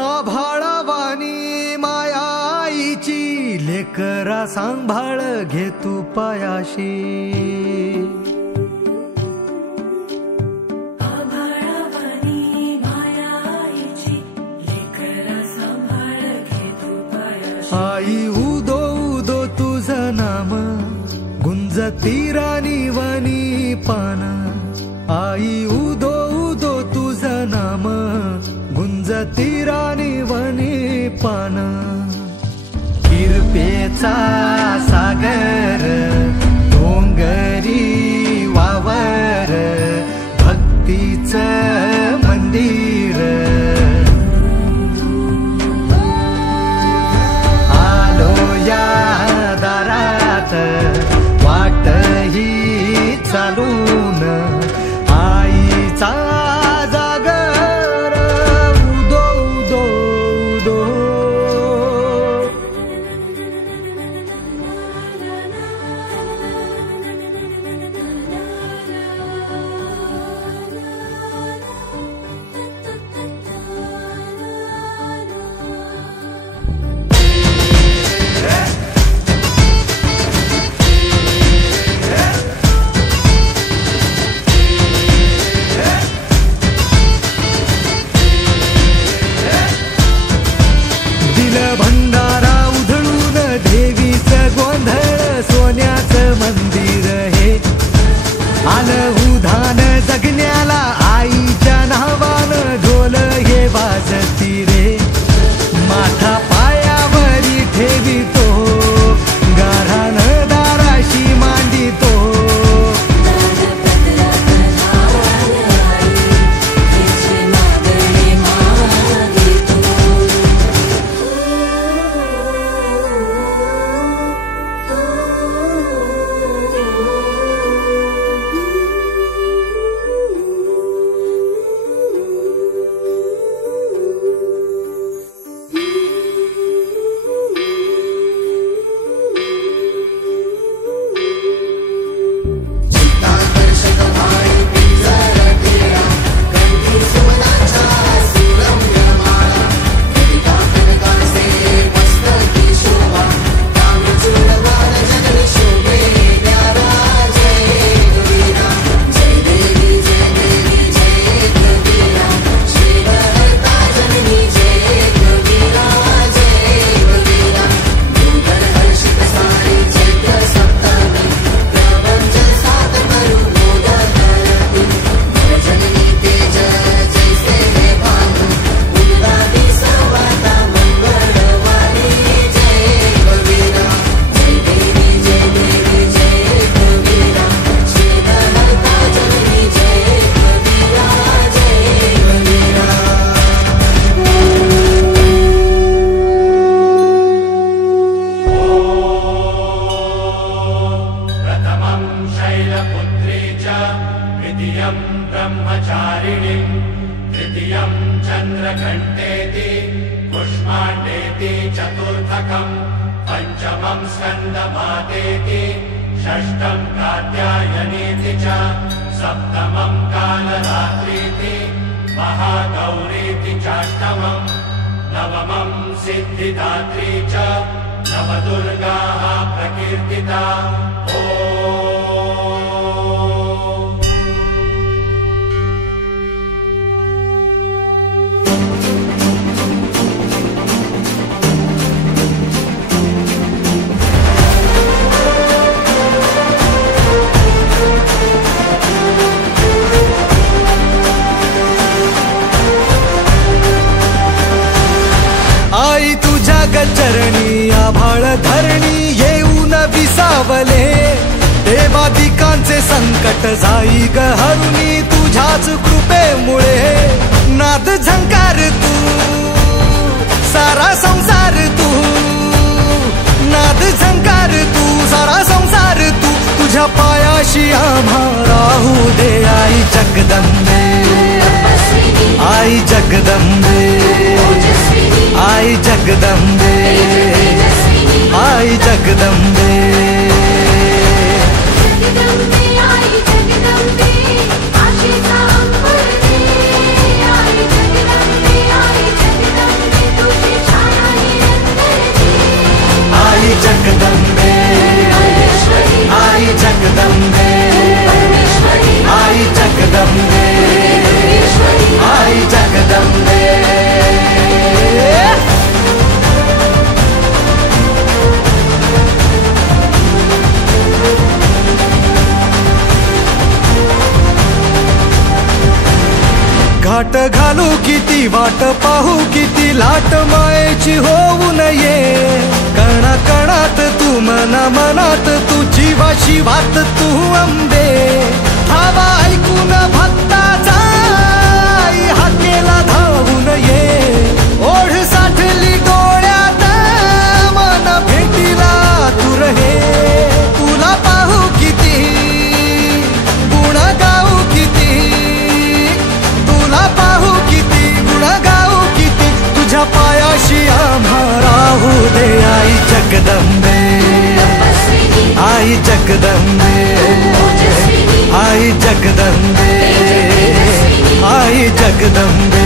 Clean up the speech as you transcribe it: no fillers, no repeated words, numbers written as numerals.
आभाळावानी माया आईची लेकरा सांभाळ घे तू पायाशी. आई उदो उदो तुझं नाम गुंजती राणी वनी पान. आई उदो उदो तुझं नाम गुंजती राणी वनी पान. किरपेचा सागर डोंगरी वावर भक्तीचं मंदिर. दारात वाट ही चालून आईचा जागर उदो उदो उदो. भंडारा उधळून देवीचं गोंधळ सोन्याचं मंदिर हे. आलं उधान जगण्याला आईच्या नावानं ढोल हे वाजती रे. माथा पायावरी ठेवितो गाढान दाराशी मांडितो. चन्द्रघण्टेति पुष्माण्डेति चतुर्थकम् पञ्चमं स्कन्दमातेति षष्ठं कात्यायनीति च सप्तमं कालरात्रीति महागौरीति चाष्टमं नवमं सिद्धिदात्री च नवदुर्गाः प्रकीर्तिता. आई तुझ्या गचरणी आभाळ धरणी येऊन विसावले. देवादिकांचे संकट जाई ग हरुणी तुझ्याच कृपेमुळे. नाद झंकार तू सारा संसार तू. नाद झंकार तू सारा संसार तू. तुझ्या पायाशी आम्हा राहू दे आई जगदंबे. आई जगदंबे आई जगदंबे आई जगदंबे. आशीचा अंकुर दे आई जगदंबे आई जगदंबे. घाट घालू किती वाट पाहू किती लाट मायेची होऊ नये कणा कणात तू मना मनात तू जीवा शिवात तू अंबे धावा ऐकून भक्ताचा हाकेला धावून ये ओढ साठली डोळ्यात मन भेटीला तू रहे तुला पाहू किती गुण गाऊ किती तुला पाहू किती गुण गाऊ किती तुझ्या पायाशी आम्हा राहू दे आई जगदंबे आई जगदंबे आई जगदंबे आई जगदंबे